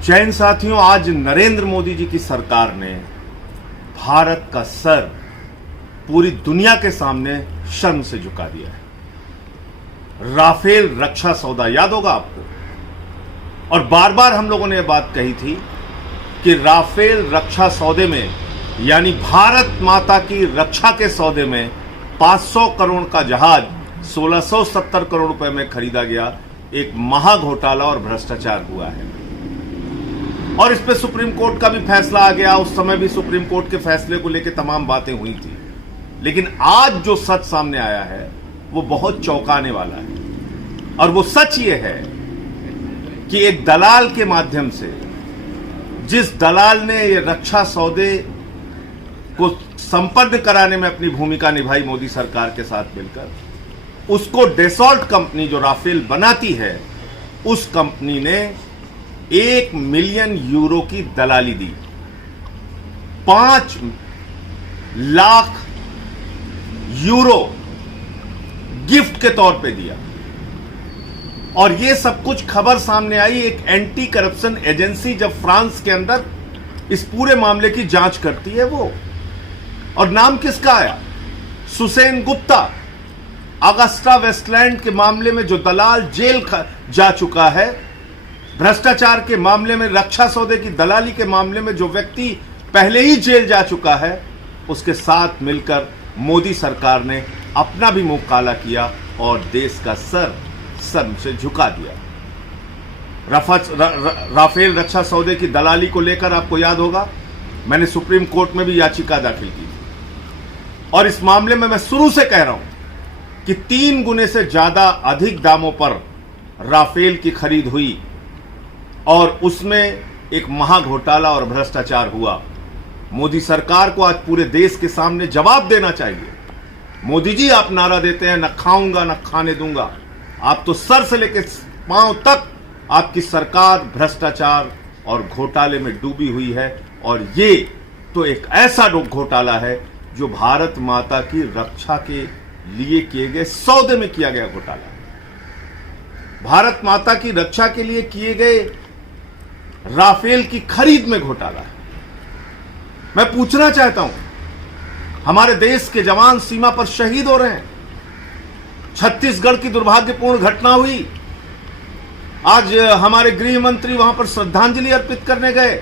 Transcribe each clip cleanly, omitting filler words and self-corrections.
जय हिंद साथियों, आज नरेंद्र मोदी जी की सरकार ने भारत का सर पूरी दुनिया के सामने शर्म से झुका दिया है। राफेल रक्षा सौदा याद होगा आपको, और बार बार हम लोगों ने यह बात कही थी कि राफेल रक्षा सौदे में, यानी भारत माता की रक्षा के सौदे में 500 करोड़ का जहाज 1670 करोड़ रुपए में खरीदा गया। एक महा घोटाला और भ्रष्टाचार हुआ है, और इस पे सुप्रीम कोर्ट का भी फैसला आ गया। उस समय भी सुप्रीम कोर्ट के फैसले को लेकर तमाम बातें हुई थी, लेकिन आज जो सच सामने आया है वो बहुत चौंकाने वाला है। और वो सच ये है कि एक दलाल के माध्यम से, जिस दलाल ने ये रक्षा सौदे को संपन्न कराने में अपनी भूमिका निभाई मोदी सरकार के साथ मिलकर, उसको डेसॉल्ट कंपनी जो राफेल बनाती है, उस कंपनी ने 1 मिलियन यूरो की दलाली दी, 5 लाख यूरो गिफ्ट के तौर पे दिया। और यह सब कुछ खबर सामने आई एक एंटी करप्शन एजेंसी जब फ्रांस के अंदर इस पूरे मामले की जांच करती है वो। और नाम किसका आया? सुसेन गुप्ता, अगस्ता वेस्टलैंड के मामले में जो दलाल जेल जा चुका है, भ्रष्टाचार के मामले में, रक्षा सौदे की दलाली के मामले में जो व्यक्ति पहले ही जेल जा चुका है, उसके साथ मिलकर मोदी सरकार ने अपना भी मुंह काला किया और देश का सर शर्म से झुका दिया। राफेल रक्षा सौदे की दलाली को लेकर आपको याद होगा, मैंने सुप्रीम कोर्ट में भी याचिका दाखिल की, और इस मामले में मैं शुरू से कह रहा हूं कि 3 गुने से ज्यादा अधिक दामों पर राफेल की खरीद हुई, और उसमें एक महा घोटाला और भ्रष्टाचार हुआ। मोदी सरकार को आज पूरे देश के सामने जवाब देना चाहिए। मोदी जी, आप नारा देते हैं न खाऊंगा न खाने दूंगा, आप तो सर से लेकर पांव तक आपकी सरकार भ्रष्टाचार और घोटाले में डूबी हुई है। और ये तो एक ऐसा घोटाला है जो भारत माता की रक्षा के लिए किए गए सौदे में किया गया घोटाला। भारत माता की रक्षा के लिए किए गए राफेल की खरीद में घोटाला है। मैं पूछना चाहता हूं, हमारे देश के जवान सीमा पर शहीद हो रहे हैं। छत्तीसगढ़ की दुर्भाग्यपूर्ण घटना हुई, आज हमारे गृह मंत्री वहां पर श्रद्धांजलि अर्पित करने गए।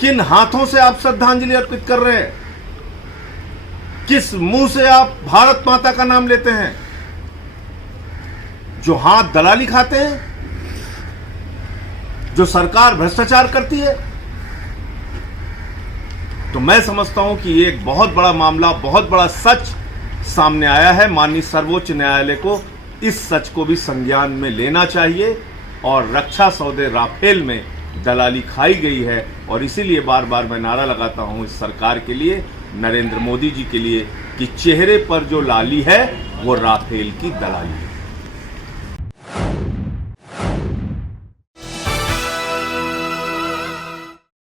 किन हाथों से आप श्रद्धांजलि अर्पित कर रहे हैं? किस मुंह से आप भारत माता का नाम लेते हैं? जो हाथ दलाली खाते हैं, जो सरकार भ्रष्टाचार करती है। तो मैं समझता हूं कि ये एक बहुत बड़ा मामला, बहुत बड़ा सच सामने आया है। माननीय सर्वोच्च न्यायालय को इस सच को भी संज्ञान में लेना चाहिए। और रक्षा सौदे राफेल में दलाली खाई गई है, और इसीलिए बार बार मैं नारा लगाता हूं इस सरकार के लिए, नरेंद्र मोदी जी के लिए, कि चेहरे पर जो लाली है वो राफेल की दलाली है।